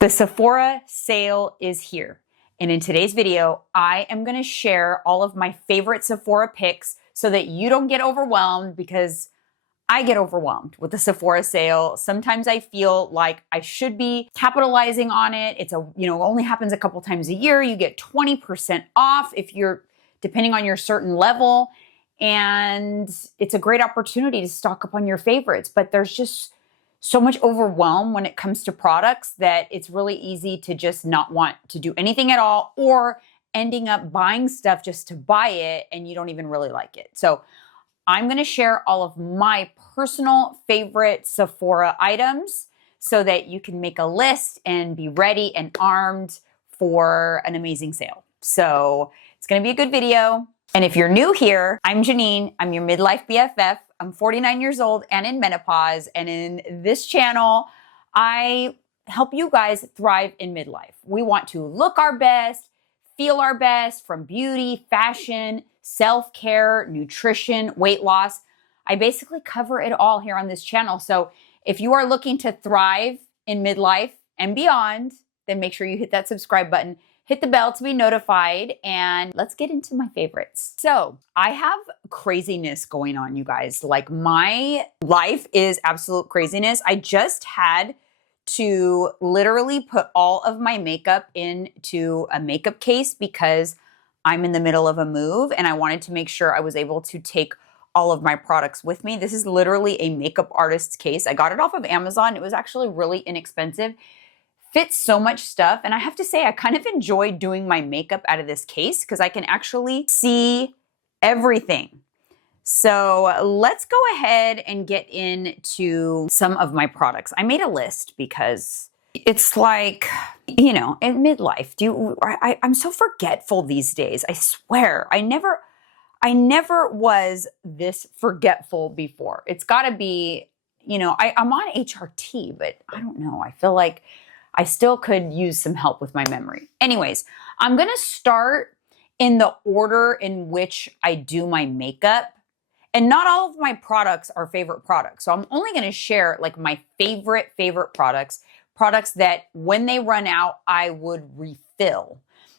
The Sephora sale is here. And in today's video, I am going to share all of my favorite Sephora picks so that you don't get overwhelmed, because I get overwhelmed with the Sephora sale. Sometimes I feel like I should be capitalizing on it. It's only happens a couple times a year. You get 20% off if you're, depending on your certain level. And it's a great opportunity to stock up on your favorites. But there's just so much overwhelm when it comes to products that it's really easy to just not want to do anything at all, or ending up buying stuff just to buy it and you don't even really like it. So I'm going to share all of my personal favorite Sephora items so that you can make a list and be ready and armed for an amazing sale. So it's going to be a good video. And if you're new here, I'm Janine. I'm your midlife BFF. I'm 49 years old and in menopause. And in this channel, I help you guys thrive in midlife. We want to look our best, feel our best, from beauty, fashion, self-care, nutrition, weight loss. I basically cover it all here on this channel. So if you are looking to thrive in midlife and beyond, then make sure you hit that subscribe button. Hit the bell to be notified, and let's get into my favorites. So I have craziness going on, you guys. Like, my life is absolute craziness. I just had to literally put all of my makeup into a makeup case because I'm in the middle of a move and I wanted to make sure I was able to take all of my products with me. This is literally a makeup artist's case. I got it off of Amazon. It was actually really inexpensive. Fits so much stuff. And I have to say, I kind of enjoy doing my makeup out of this case because I can actually see everything. So let's go ahead and get into some of my products. I made a list because it's like, in midlife, I'm so forgetful these days. I swear, I never was this forgetful before. It's gotta be, I'm on HRT, but I don't know. I feel like I still could use some help with my memory. Anyways, I'm going to start in the order in which I do my makeup. And not all of my products are favorite products. So I'm only going to share like my favorite products that when they run out, I would refill.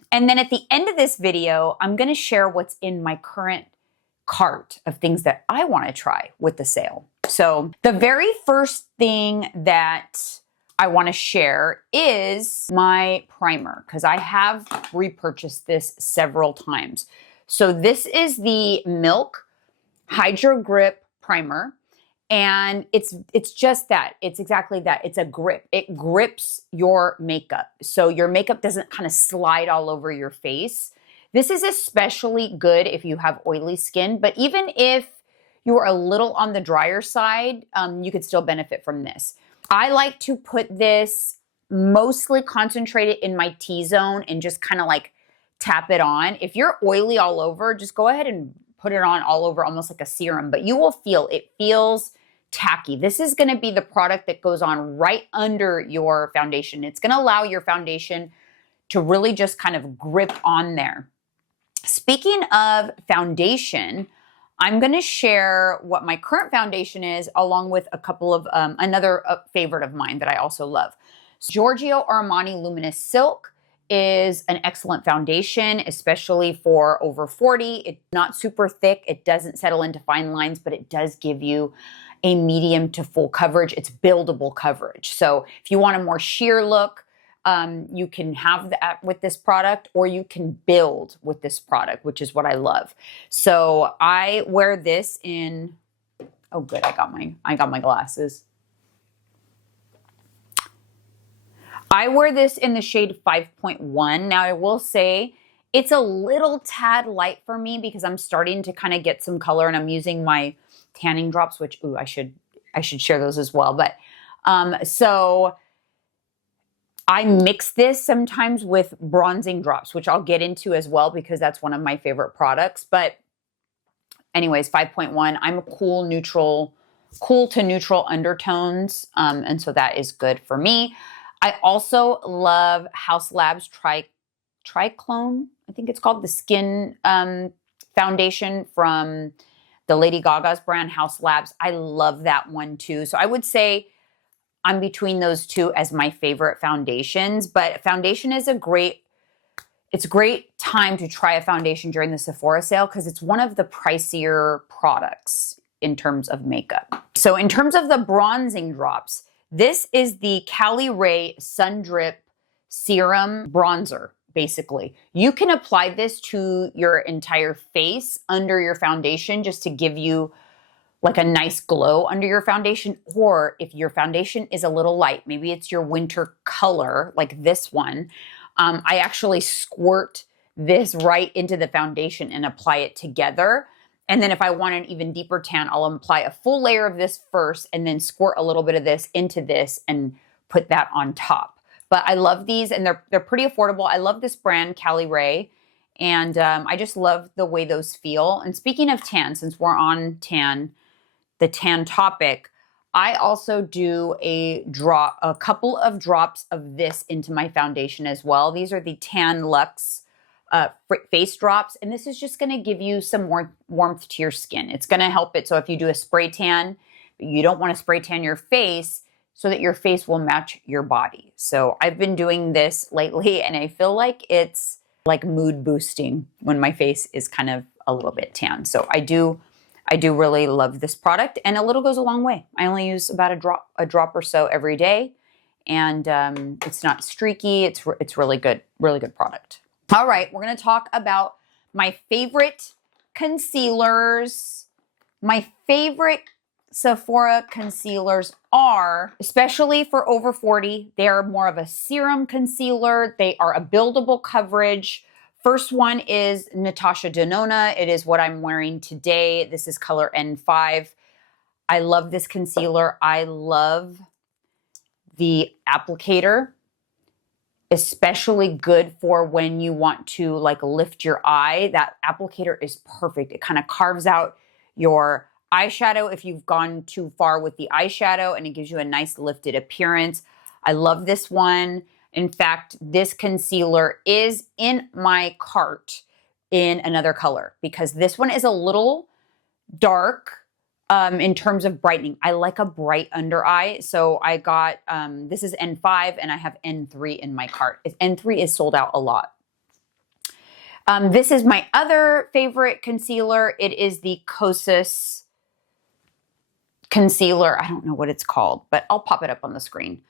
And then at the end of this video, I'm going to share what's in my current cart of things that I want to try with the sale. So the very first thing that I want to share is my primer, because I have repurchased this several times. So this is the Milk Hydro Grip Primer, and it's just that. It's exactly that. It's a grip. It grips your makeup, so your makeup doesn't kind of slide all over your face. This is especially good if you have oily skin, but even if you are a little on the drier side, you could still benefit from this. I like to put this mostly concentrated in my T-zone and just kind of like tap it on. If you're oily all over, just go ahead and put it on all over, almost like a serum, but you will feel, it feels tacky. This is going to be the product that goes on right under your foundation. It's going to allow your foundation to really just kind of grip on there. Speaking of foundation, I'm going to share what my current foundation is, along with a couple of another favorite of mine that I also love. Giorgio Armani Luminous Silk is an excellent foundation, especially for over 40. It's not super thick. It doesn't settle into fine lines, but it does give you a medium to full coverage. It's buildable coverage. So if you want a more sheer look, you can have that with this product, or you can build with this product, which is what I love. So I wear this in, oh good, I got my glasses. I wear this in the shade 5.1. Now I will say it's a little tad light for me because I'm starting to kind of get some color, and I'm using my tanning drops, which, I should share those as well. But, so I mix this sometimes with bronzing drops, which I'll get into as well because that's one of my favorite products. But anyways, 5.1, I'm a cool to neutral undertones. And so that is good for me. I also love Haus Labs Triclone. I think it's called the skin foundation from the Lady Gaga's brand, Haus Labs. I love that one too. So I would say I'm between those two as my favorite foundations, but foundation is it's a great time to try a foundation during the Sephora sale because it's one of the pricier products in terms of makeup. So in terms of the bronzing drops, this is the Cali Ray Sun Drip Serum Bronzer, basically. You can apply this to your entire face under your foundation just to give you like a nice glow under your foundation. Or if your foundation is a little light, maybe it's your winter color, like this one, I actually squirt this right into the foundation and apply it together. And then if I want an even deeper tan, I'll apply a full layer of this first and then squirt a little bit of this into this and put that on top. But I love these and they're pretty affordable. I love this brand, Cali Ray. And I just love the way those feel. And speaking of tan, since we're on tan, the tan topic, I also do a couple of drops of this into my foundation as well. These are the Tan Luxe face drops, and this is just going to give you some more warmth to your skin. It's going to help it. So if you do a spray tan, but you don't want to spray tan your face, so that your face will match your body. So I've been doing this lately, and I feel like it's like mood boosting when my face is kind of a little bit tan. So I do really love this product, and a little goes a long way. I only use about a drop or so every day, and it's not streaky. It's really good product. All right, we're gonna talk about my favorite concealers. My favorite Sephora concealers are, especially for over 40, they are more of a serum concealer. They are a buildable coverage. First one is Natasha Denona. It is what I'm wearing today. This is color N5. I love this concealer. I love the applicator, especially good for when you want to like lift your eye. That applicator is perfect. It kind of carves out your eyeshadow if you've gone too far with the eyeshadow, and it gives you a nice lifted appearance. I love this one. In fact, this concealer is in my cart in another color because this one is a little dark in terms of brightening. I like a bright under eye. So I got, this is N5 and I have N3 in my cart. N3 is sold out a lot. This is my other favorite concealer. It is the Kosas concealer. I don't know what it's called, but I'll pop it up on the screen.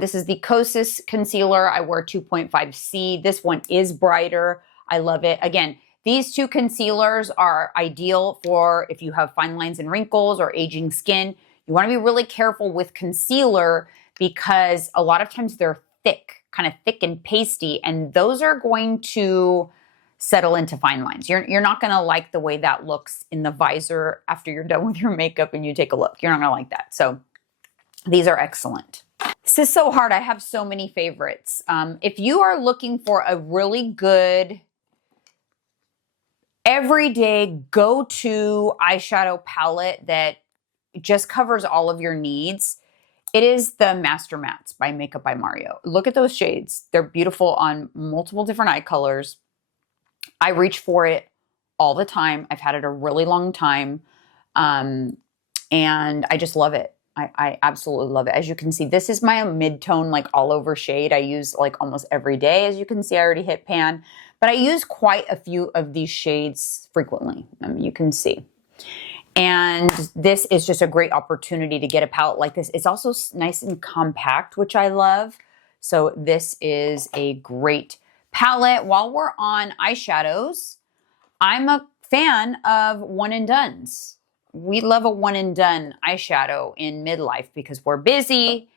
This is the Kosas concealer. I wear 2.5C. This one is brighter. I love it. Again, these two concealers are ideal for if you have fine lines and wrinkles or aging skin. You want to be really careful with concealer because a lot of times they're thick, kind of thick and pasty, and those are going to settle into fine lines. You're not going to like the way that looks in the visor after you're done with your makeup and you take a look. You're not going to like that. So these are excellent. This is so hard. I have so many favorites. If you are looking for a really good everyday go-to eyeshadow palette that just covers all of your needs, it is the Master Mattes by Makeup by Mario. Look at those shades. They're beautiful on multiple different eye colors. I reach for it all the time. I've had it a really long time. And I just love it. I absolutely love it. As you can see, this is my mid-tone, like all over shade. I use like almost every day. As you can see, I already hit pan, but I use quite a few of these shades frequently. You can see. And this is just a great opportunity to get a palette like this. It's also nice and compact, which I love. So this is a great palette. While we're on eyeshadows, I'm a fan of one and dones. We love a one and done eyeshadow in midlife because we're busy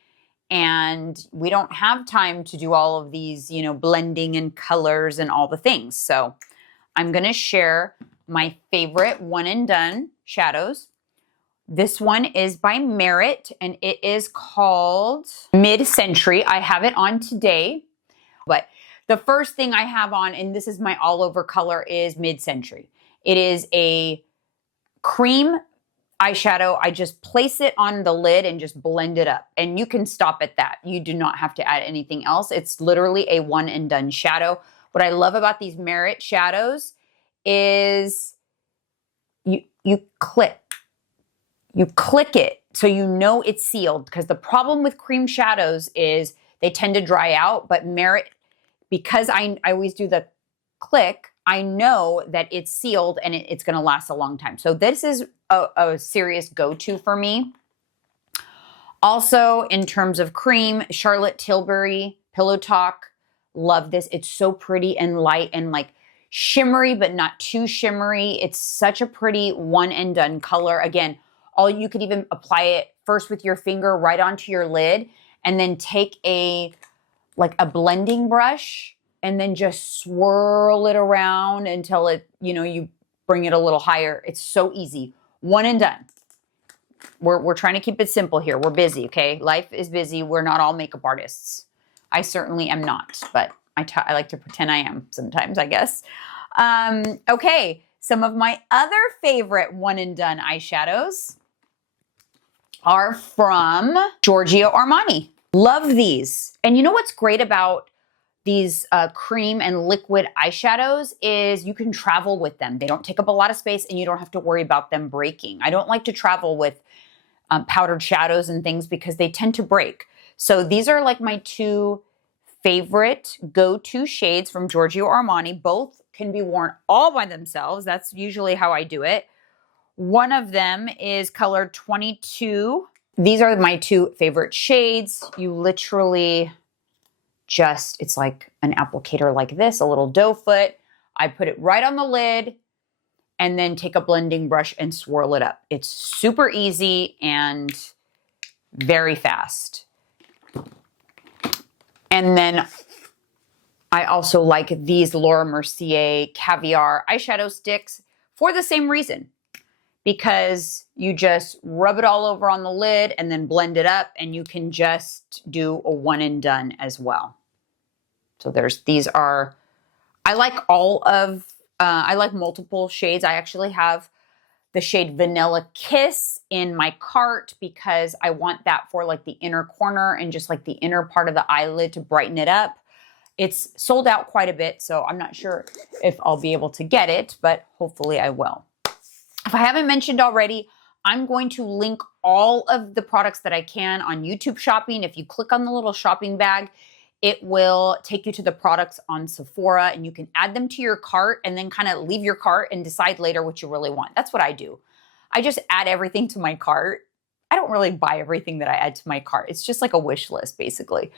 and we don't have time to do all of these, you know, blending and colors and all the things. So I'm going to share my favorite one and done shadows. This one is by Merit and it is called Mid-Century. I have it on today, but the first thing I have on, and this is my all over color, is Mid-Century. It is a cream eyeshadow. I just place it on the lid and just blend it up. And you can stop at that. You do not have to add anything else. It's literally a one and done shadow. What I love about these Merit shadows is you click it so you know it's sealed, because the problem with cream shadows is they tend to dry out, but Merit, because I always do the click, I know that it's sealed and it's going to last a long time. So this is a serious go-to for me. Also, in terms of cream, Charlotte Tilbury Pillow Talk. Love this. It's so pretty and light and like shimmery, but not too shimmery. It's such a pretty one and done color. Again, you could even apply it first with your finger right onto your lid, and then take a blending brush and then just swirl it around until it, you bring it a little higher. It's so easy. One and done. We're trying to keep it simple here. We're busy, okay? Life is busy. We're not all makeup artists. I certainly am not, but I like to pretend I am sometimes, I guess. Okay, some of my other favorite one and done eyeshadows are from Giorgio Armani. Love these. And you know what's great about these cream and liquid eyeshadows is you can travel with them. They don't take up a lot of space and you don't have to worry about them breaking. I don't like to travel with powdered shadows and things because they tend to break. So these are like my two favorite go-to shades from Giorgio Armani. Both can be worn all by themselves. That's usually how I do it. One of them is color 22. These are my two favorite shades. You literally it's like an applicator like this, a little doe foot. I put it right on the lid and then take a blending brush and swirl it up. It's super easy and very fast. And then I also like these Laura Mercier Caviar eyeshadow sticks for the same reason, because you just rub it all over on the lid and then blend it up, and you can just do a one and done as well. So I like multiple shades. I actually have the shade Vanilla Kiss in my cart because I want that for like the inner corner and just like the inner part of the eyelid to brighten it up. It's sold out quite a bit, so I'm not sure if I'll be able to get it, but hopefully I will. If I haven't mentioned already, I'm going to link all of the products that I can on YouTube Shopping. If you click on the little shopping bag, it will take you to the products on Sephora, and you can add them to your cart and then kind of leave your cart and decide later what you really want. That's what I do. I just add everything to my cart. I don't really buy everything that I add to my cart. It's just like a wish list, basically.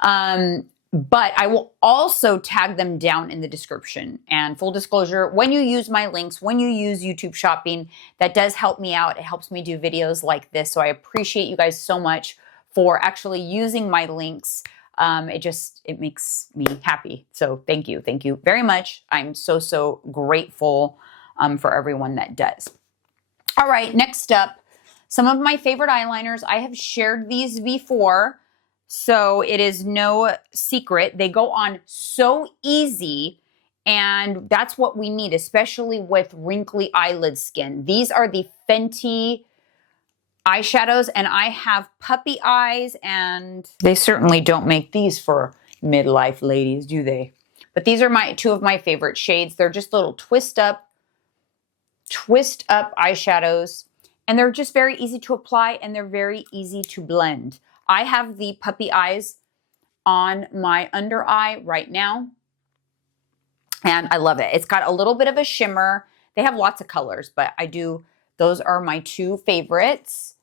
But I will also tag them down in the description. And full disclosure, when you use my links, when you use YouTube Shopping, that does help me out. It helps me do videos like this. So I appreciate you guys so much for actually using my links. It makes me happy. So thank you. Thank you very much. I'm so grateful for everyone that does. All right, next up, some of my favorite eyeliners. I have shared these before, so it is no secret. They go on so easy, and that's what we need, especially with wrinkly eyelid skin. These are the Fenty eyeshadows, and I have puppy eyes, and they certainly don't make these for midlife ladies, do they? But these are two of my favorite shades. They're just little twist up eyeshadows, and they're just very easy to apply, and they're very easy to blend. I have the puppy eyes on my under eye right now, and I love it. It's got a little bit of a shimmer. They have lots of colors, but those are my two favorites.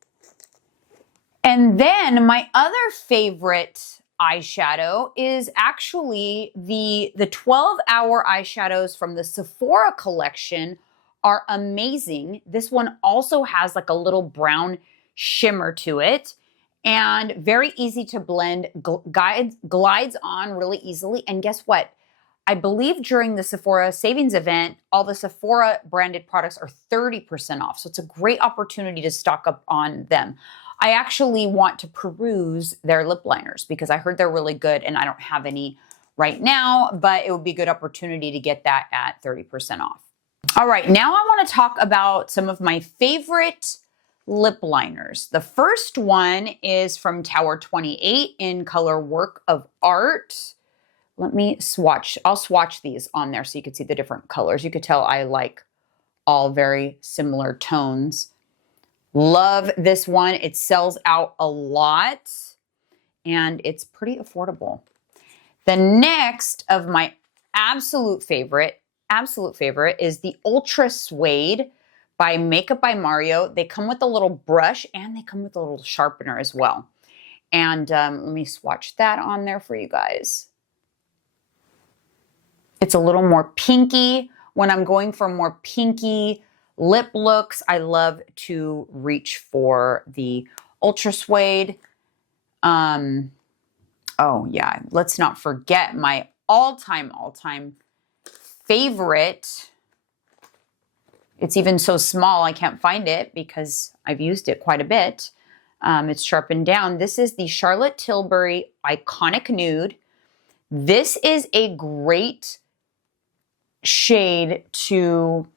And then my other favorite eyeshadow is actually the 12-hour eyeshadows from the Sephora collection are amazing. This one also has like a little brown shimmer to it and very easy to blend, glides on really easily. And guess what? I believe during the Sephora Savings Event, all the Sephora branded products are 30% off. So it's a great opportunity to stock up on them. I actually want to peruse their lip liners because I heard they're really good, and I don't have any right now, but it would be a good opportunity to get that at 30% off. All right, now I want to talk about some of my favorite lip liners. The first one is from Tower 28 in color Work of Art. Let me swatch. I'll swatch these on there so you can see the different colors. You could tell I like all very similar tones. Love this one. It sells out a lot and it's pretty affordable. The next of my absolute favorite is the Ultra Suede by Makeup by Mario. They come with a little brush and they come with a little sharpener as well. And let me swatch that on there for you guys. It's a little more pinky. When I'm going for more pinky lip looks, I love to reach for the Ultra Suede. Oh yeah, let's not forget my all-time favorite. It's even so small I can't find it because I've used it quite a bit. It's sharpened down. This is the Charlotte Tilbury Iconic Nude. This is a great shade to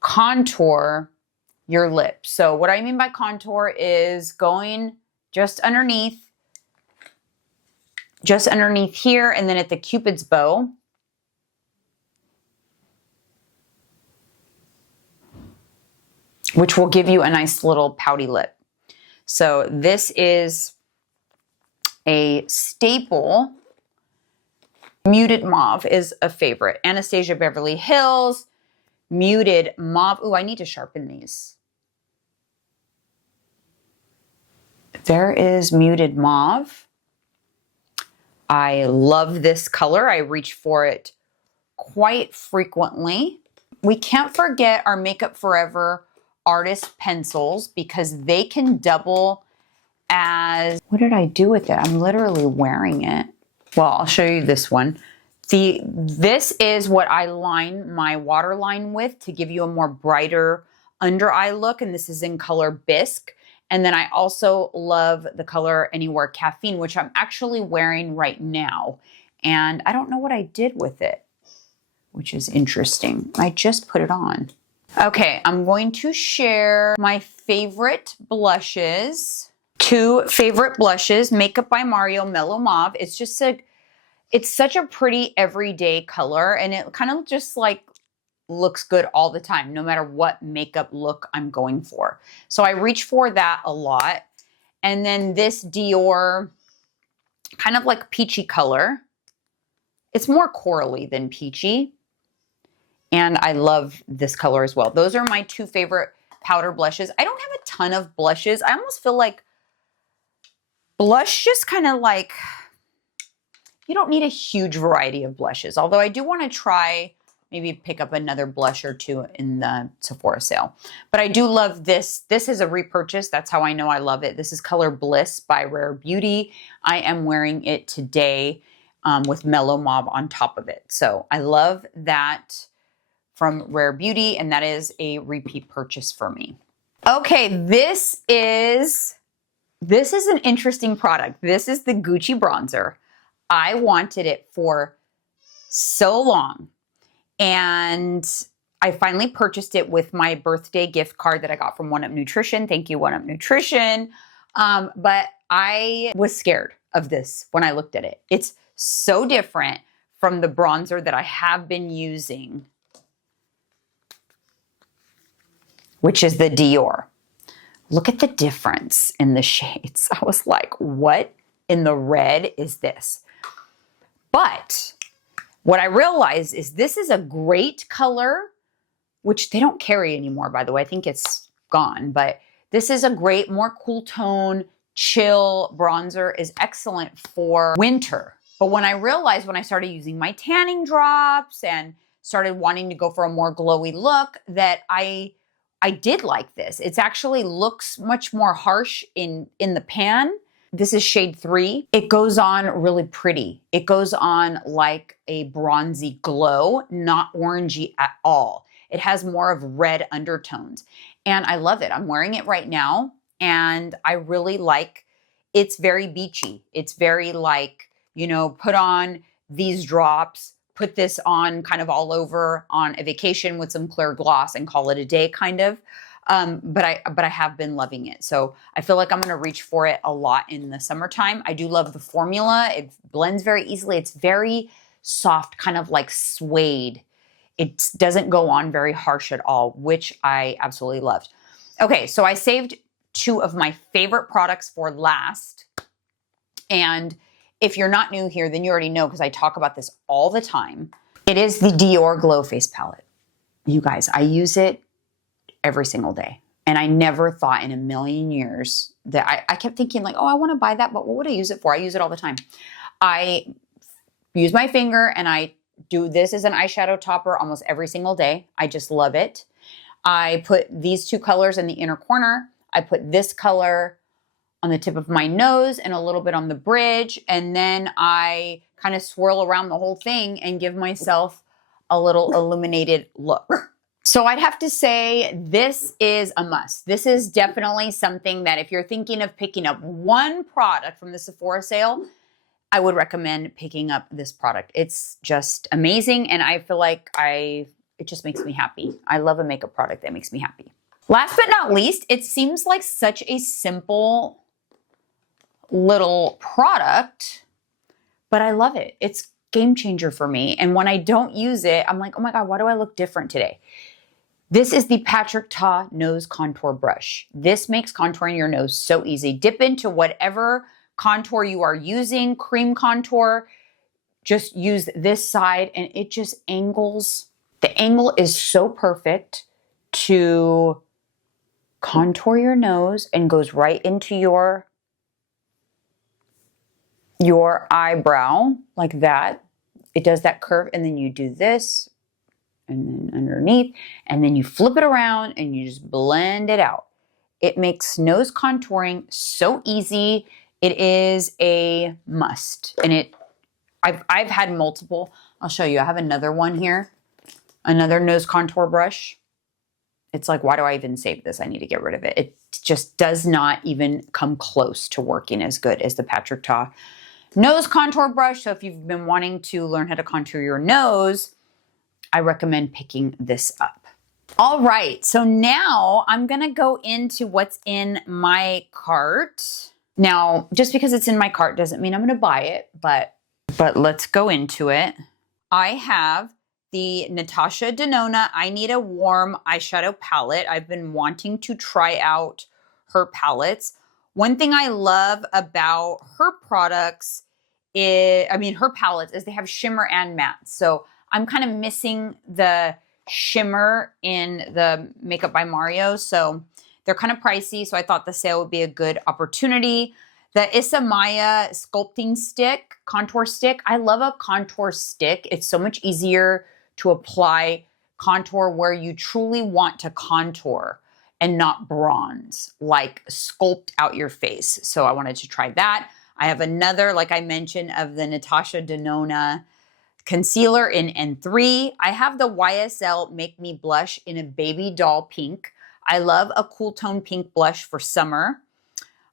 contour your lips. So what I mean by contour is going just underneath here and then at the Cupid's bow. Which will give you a nice little pouty lip. So this is a staple. Muted Mauve is a favorite. Anastasia Beverly Hills, Muted Mauve. Ooh, I need to sharpen these. There is Muted Mauve. I love this color. I reach for it quite frequently. We can't forget our Makeup Forever Artist Pencils because they can double as, what did I do with it? I'm literally wearing it. Well, I'll show you this one. This is what I line my waterline with to give you a more brighter under eye look. And this is in color Bisque. And then I also love the color Anywhere Caffeine, which I'm actually wearing right now. And I don't know what I did with it, which is interesting. I just put it on. Okay, I'm going to share my favorite blushes. Two favorite blushes, Makeup by Mario Mellow Mauve. It's such a pretty everyday color and it kind of just like looks good all the time, no matter what makeup look I'm going for. So I reach for that a lot. And then this Dior kind of like peachy color. It's more corally than peachy. And I love this color as well. Those are my two favorite powder blushes. I don't have a ton of blushes. I almost feel like blush just kind of like, you don't need a huge variety of blushes. Although I do want to try, maybe pick up another blush or two in the Sephora sale. But I do love this. This is a repurchase. That's how I know I love it. This is Color Bliss by Rare Beauty. I am wearing it today with Mellow Mauve on top of it. So I love that from Rare Beauty, and that is a repeat purchase for me. Okay, this is an interesting product. This is the Gucci bronzer. I wanted it for so long. And I finally purchased it with my birthday gift card that I got from One Up Nutrition. Thank you, One Up Nutrition. But I was scared of this when I looked at it. It's so different from the bronzer that I have been using, which is the Dior. Look at the difference in the shades. I was like, what in the red is this? But what I realized is this is a great color, which they don't carry anymore, by the way. I think it's gone, but this is a great, more cool tone, chill bronzer, is excellent for winter. But when I realized, when I started using my tanning drops and started wanting to go for a more glowy look, that I did like this. It actually looks much more harsh in the pan. This is shade 3. It goes on really pretty. It goes on like a bronzy glow, not orangey at all. It has more of red undertones. And I love it. I'm wearing it right now. And I really like, it's very beachy. It's very like, you know, put on these drops, put this on kind of all over on a vacation with some clear gloss and call it a day kind of. But I have been loving it. So I feel like I'm going to reach for it a lot in the summertime. I do love the formula. It blends very easily. It's very soft, kind of like suede. It doesn't go on very harsh at all, which I absolutely loved. Okay, so I saved two of my favorite products for last. And if you're not new here, then you already know because I talk about this all the time. It is the Dior Glow Face Palette. You guys, I use it every single day. And I never thought in a million years that I kept thinking like, oh, I want to buy that, but what would I use it for? I use it all the time. I use my finger and I do this as an eyeshadow topper almost every single day. I just love it. I put these two colors in the inner corner. I put this color on the tip of my nose and a little bit on the bridge. And then I kind of swirl around the whole thing and give myself a little illuminated look. So I'd have to say this is a must. This is definitely something that if you're thinking of picking up one product from the Sephora sale, I would recommend picking up this product. It's just amazing. And I feel like it just makes me happy. I love a makeup product that makes me happy. Last but not least, it seems like such a simple little product, but I love it. It's game changer for me. And when I don't use it, I'm like, oh my God, why do I look different today? This is the Patrick Ta Nose Contour Brush. This makes contouring your nose so easy. Dip into whatever contour you are using, cream contour, just use this side and it just angles. The angle is so perfect to contour your nose and goes right into your eyebrow like that. It does that curve and then you do this and then underneath and then you flip it around and you just blend it out. It makes nose contouring so easy. It is a must. And I've had multiple. I'll show you. I have another one here. Another nose contour brush. It's like, why do I even save this? I need to get rid of it. It just does not even come close to working as good as the Patrick Ta Nose Contour Brush. So if you've been wanting to learn how to contour your nose, I recommend picking this up. All right, so now I'm gonna go into what's in my cart. Now, just because it's in my cart doesn't mean I'm gonna buy it, but let's go into it. I have the Natasha Denona I Need a Warm eyeshadow palette. I've been wanting to try out her palettes. One thing I love about her products her palettes is they have shimmer and matte. So I'm kind of missing the shimmer in the Makeup by Mario. So they're kind of pricey. So I thought the sale would be a good opportunity. The Issa Maya sculpting stick, contour stick. I love a contour stick. It's so much easier to apply contour where you truly want to contour and not bronze, like sculpt out your face. So I wanted to try that. I have another, like I mentioned, of the Natasha Denona concealer in N3. I have the YSL Make Me Blush in a baby doll pink. I love a cool tone pink blush for summer.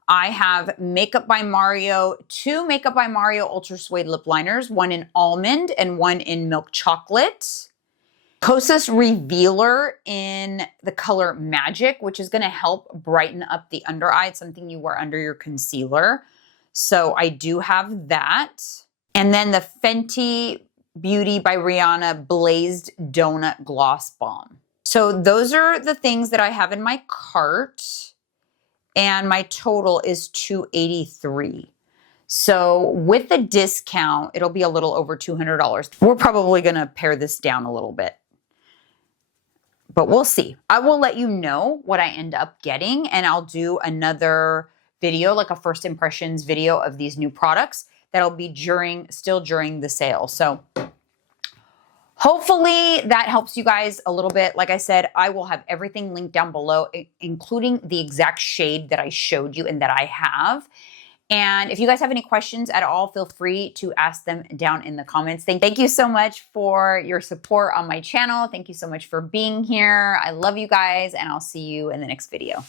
I have Makeup by Mario, two Makeup by Mario Ultra Suede lip liners, one in almond and one in milk chocolate. Kosas Revealer in the color Magic, which is going to help brighten up the under eye. It's something you wear under your concealer. So I do have that. And then the Fenty Beauty by Rihanna Blazed Donut Gloss Balm. So those are the things that I have in my cart. And my total is $283. So with the discount, it'll be a little over $200. We're probably going to pare this down a little bit, but we'll see. I will let you know what I end up getting, and I'll do another video, like a first impressions video of these new products that'll be still during the sale. So hopefully that helps you guys a little bit. Like I said, I will have everything linked down below, including the exact shade that I showed you and that I have. And if you guys have any questions at all, feel free to ask them down in the comments. Thank you so much for your support on my channel. Thank you so much for being here. I love you guys, and I'll see you in the next video.